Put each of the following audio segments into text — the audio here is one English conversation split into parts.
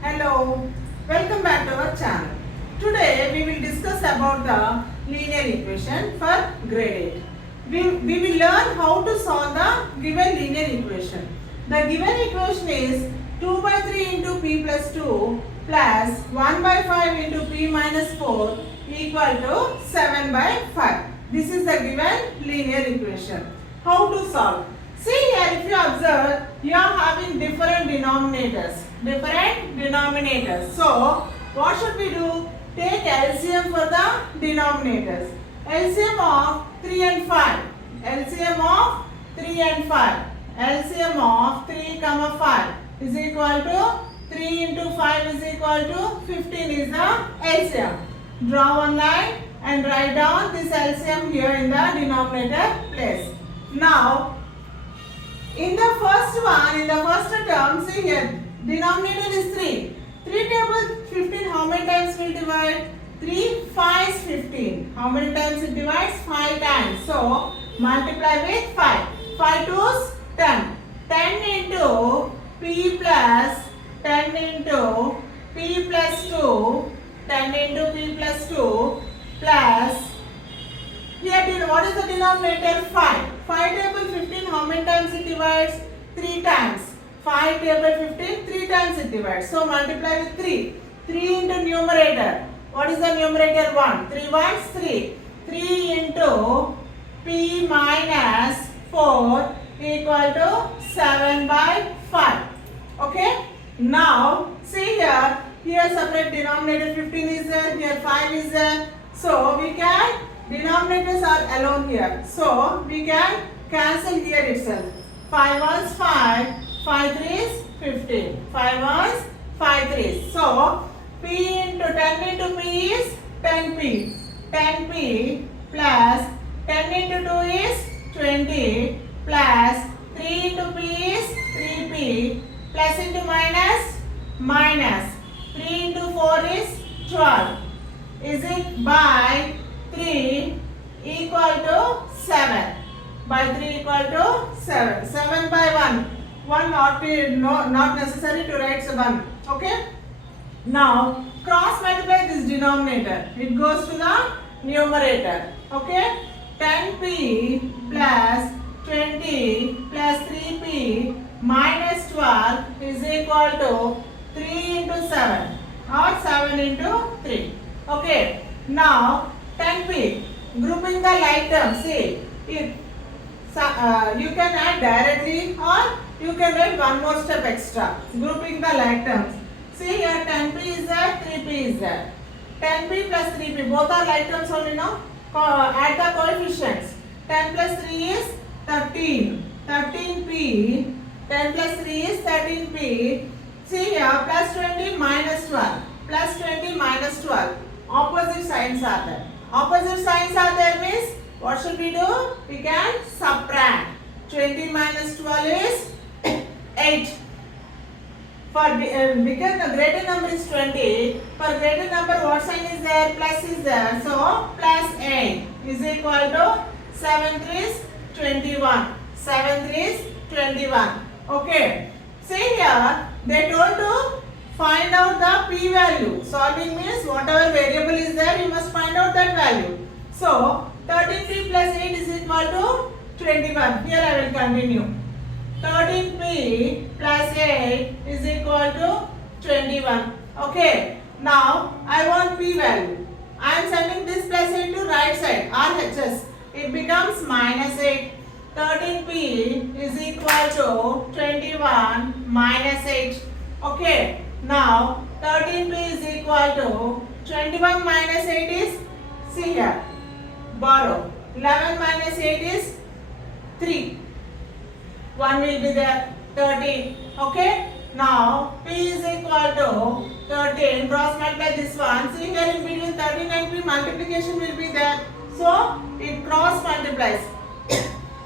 Hello, welcome back to our channel. Today we will discuss about the linear equation for grade 8. We will learn how to solve the given linear equation. The given equation is 2 by 3 into p plus 2 plus 1 by 5 into p minus 4 equal to 7 by 5. This is the given linear equation. How to solve? See here, if you observe, you are having different denominators. So, what should we do? Take LCM for the denominators. LCM of 3 and 5. LCM of 3 and 5. LCM of 3 comma 5 is equal to 3 into 5 is equal to 15 is the LCM. Draw one line and write down this LCM here in the denominator place. Now, in the first term, see here, denominator is 3. 3 table 15, how many times will divide? 3 5 is 15. How many times it divides? 5 times. So, multiply with 5. 5 2's 10. 10 into p plus 10 into p plus 2. 10 into p plus 2 plus, here what is the denominator? 5. 5 table 15, how many times it divides? 3 times. 5 table 15, 3 times it divides. So multiply with 3. 3 into numerator. What is the numerator? 1. 3 ones 3. 3 into p minus 4 equal to 7 by 5. Okay. Now see here. Here separate denominator 15 is there. Here 5 is there. So we can, denominators are alone here. So we can cancel here itself. 5 ones 5. 5 3's 15. 5 ones 5 3's. So p into 10 into p is 10p. 10p plus 10 into 2 is 20 plus 3 into p is 3p plus into minus 3 into 4 is 12. Is it by 3 equal to 7? By 3 equal to 7. 7 by 1. 1 not necessary to write 1. Okay. Now cross multiply this denominator. It goes to the numerator. Okay. 10p plus 20 plus 3p minus 12 is equal to 3 into 7 or 7 into 3. Okay. Now 10p. Grouping the like terms. See, you can add directly or you can write one more step extra. Grouping the like terms. See here 10p is there, 3p is there. 10p plus 3p. Both are like terms only now. Add the coefficients. 10 plus 3 is 13. 13p. 10 plus 3 is 13p. See here plus 20 minus 12. Plus 20 minus 12. Opposite signs are there. Opposite signs are there means what should we do? We can subtract. 20 minus 12 is 8. Because the greater number is 20, for greater number what sign is there? Plus is there. So plus 8 is equal to 7 3 is 21. 7 3 is 21. Okay. See here, they told to find out the p value. Solving means whatever variable is there, you must find out that value. So 13p plus 8 is equal to 21. Here I will continue. 13p plus 8 is equal to 21. Okay. Now I want p value. I am sending this plus 8 to right side. RHS. It becomes minus 8. 13p is equal to 21 minus 8. Okay. Now 13p is equal to 21 minus 8 is, see here, borrow. 11 minus 8 is 3. 1 will be there, 13. Okay. Now p is equal to 13. Cross multiply this one. See here in between 13 and p multiplication will be there. So it cross multiplies.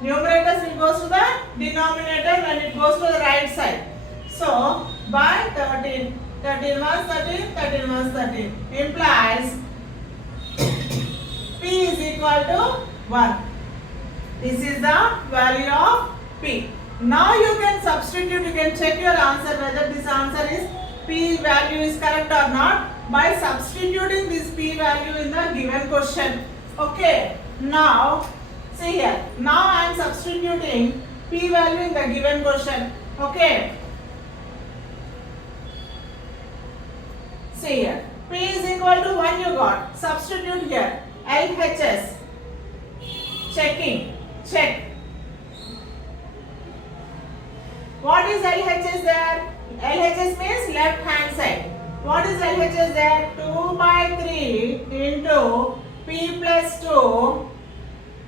Numerators will go to the denominator and it goes to the right side. So by 13. 13 was 13. 13 was 13. Implies p is equal to 1. This is the value of p. Now you can substitute, you can check your answer whether this answer is P value is correct or not by substituting this P value in the given question. Okay, now see here. Now I am substituting P value in the given question. Okay. See here. P is equal to 1 you got. Substitute here. LHS. Checking. Check. What is LHS there? LHS means left hand side. What is LHS there? 2 by 3 into P plus 2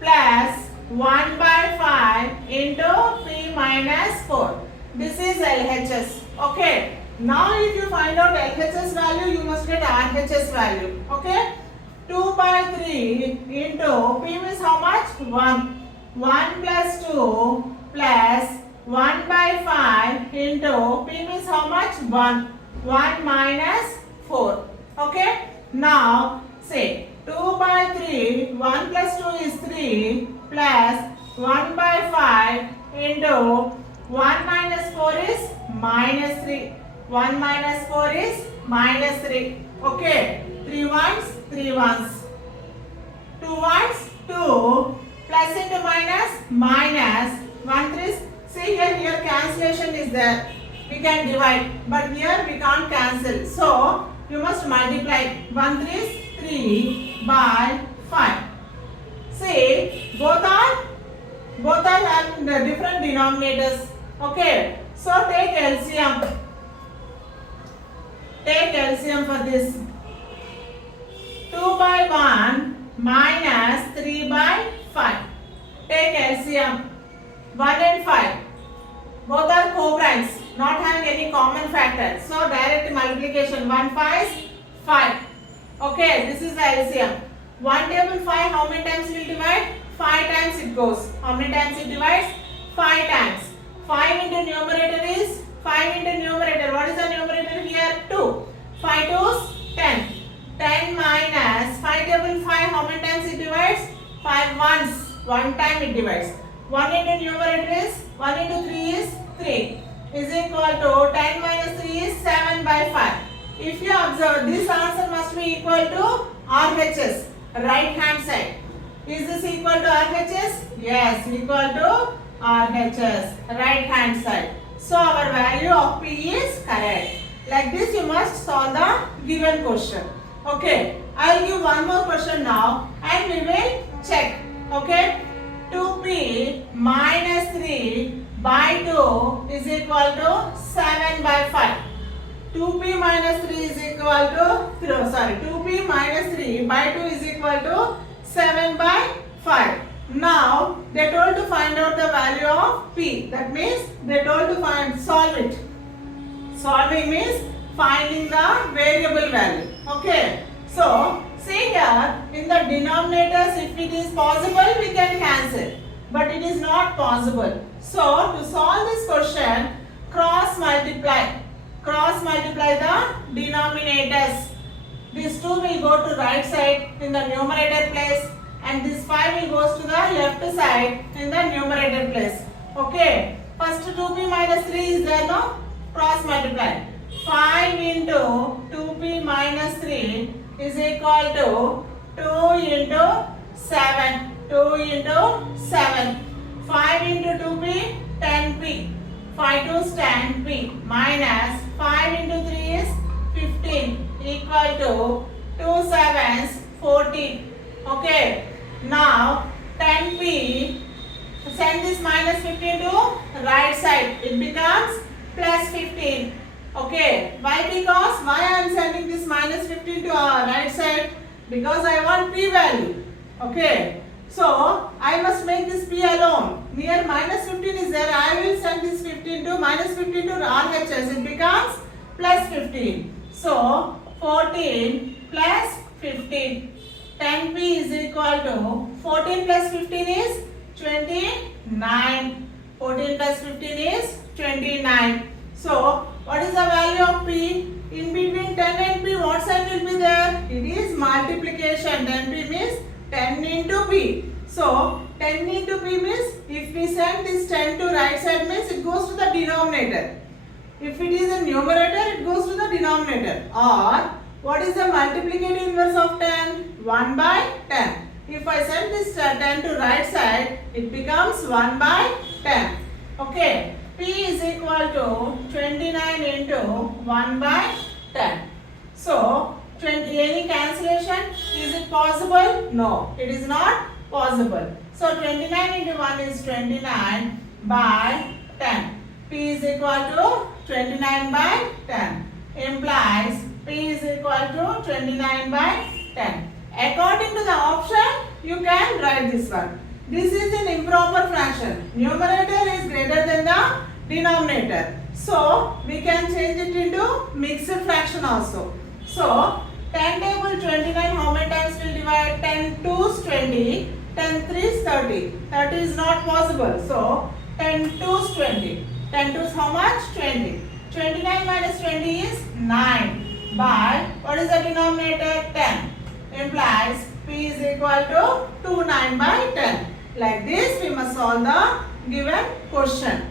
plus 1 by 5 into P minus 4. This is LHS. Okay. Now if you find out LHS value, you must get RHS value. Okay. 2 by 3 into P means how much? 1. 1 plus 2 plus 1 by 5 into P means how much? 1. 1 minus 4. Okay. Now say 2 by 3, 1 plus 2 is 3 plus 1 by 5 into 1 minus 4 is minus 3. 1 minus 4 is minus 3. Okay. 3 ones, 3 ones. 2 ones, 2. Plus into minus, minus. 1 3. See here cancellation is there. We can divide. But here we can't cancel. So, you must multiply. 1 3 is 3 by 5. See, both are having the different denominators. Okay. So, take LCM. Take LCM for this. 2 by 1 minus 3 by 5. Take LCM. 1 and 5. Both are co-primes, not having any common factor. So direct multiplication. 1 5 is 5. Okay, this is the LCM. 1 table 5, how many times will divide? 5 times it goes. How many times it divides? 5 times. 5 into numerator is 5 into numerator. What is the numerator here? 2. 5 2's 10. 10 minus 5 table 5, how many times it divides? 5 once. 1 time it divides. 1 into numerator is 1 into 3 is 3 is equal to 10 minus 3 is 7 by 5. If you observe, this answer must be equal to RHS, right hand side. Is this equal to RHS? Yes, equal to RHS, right hand side. So our value of P is correct. Like this you must solve the given question. Okay, I will give one more question now and we will check. Okay, 2P minus 3 by 2 is equal to 7 by 5. 2P minus 3 is equal to 2P minus 3 by 2 is equal to 7 by 5. Now they told to find out the value of P. That means they told to solve it. Solving means finding the variable value. Okay. So see here in the denominators, if it is possible we can cancel. But it is not possible. So to solve this question, cross multiply. Cross multiply the denominators. These 2 will go to right side in the numerator place and this 5 will go to the left side in the numerator place. Okay. First 2P minus 3 is there, no? Cross multiply. 5 into 2P minus 3 is equal to 2 into 7. 2 into 7. 5 into 2P, 10P. 5 2 is 10P minus 5 into 3 is 15 equal to 2 7s 14. Okay. Now 10P, send this minus 15 to right side. It becomes plus 15. Okay. Why? Because why I am sending this minus 15 to right side? Because I want P value. Okay. So I must make this P alone. Near minus 15 is there. I will send this 15 to minus 15 to RHS. It becomes plus 15. So 14 plus 15. 10P is equal to 14 plus 15 is 29. 14 plus 15 is 29. So what is the value of P? In between 10 and P, what sign will be there? It is multiplication. 10P means 10 into P. So 10 into P means if we send this 10 to right side means it goes to the denominator. If it is a numerator, it goes to the denominator. Or what is the multiplicative inverse of 10? 1 by 10. If I send this 10 to right side, it becomes 1 by 10. Okay. P is equal to 29 into 1 by 10. So, any cancellation? Is it possible? No, it is not possible. So, 29 into 1 is 29 by 10. P is equal to 29 by 10. Implies P is equal to 29 by 10. According to the option, you can write this one. This is an improper fraction. Numerator is greater than the denominator. So, we can change it into mixed fraction also. So, 10 table 29, how many times will divide? 10 2s 20, 10 3s 30. 30 is not possible. So, 10 2s 20. 10 2s how much? 20. 29 minus 20 is 9 by, what is the denominator? 10. Implies P is equal to 2 9 by 10. Like this, we must solve the given question.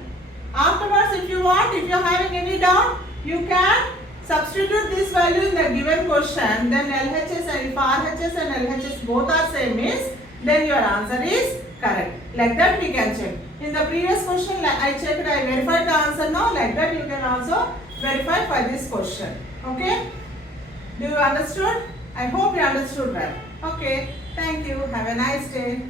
Afterwards, if you want, if you are having any doubt, you can substitute this value in the given question. Then LHS and if RHS and LHS both are same means, then your answer is correct. Like that we can check. In the previous question, I checked, I verified the answer now. Like that you can also verify for this question. Okay? Do you understood? I hope you understood well. Okay. Thank you. Have a nice day.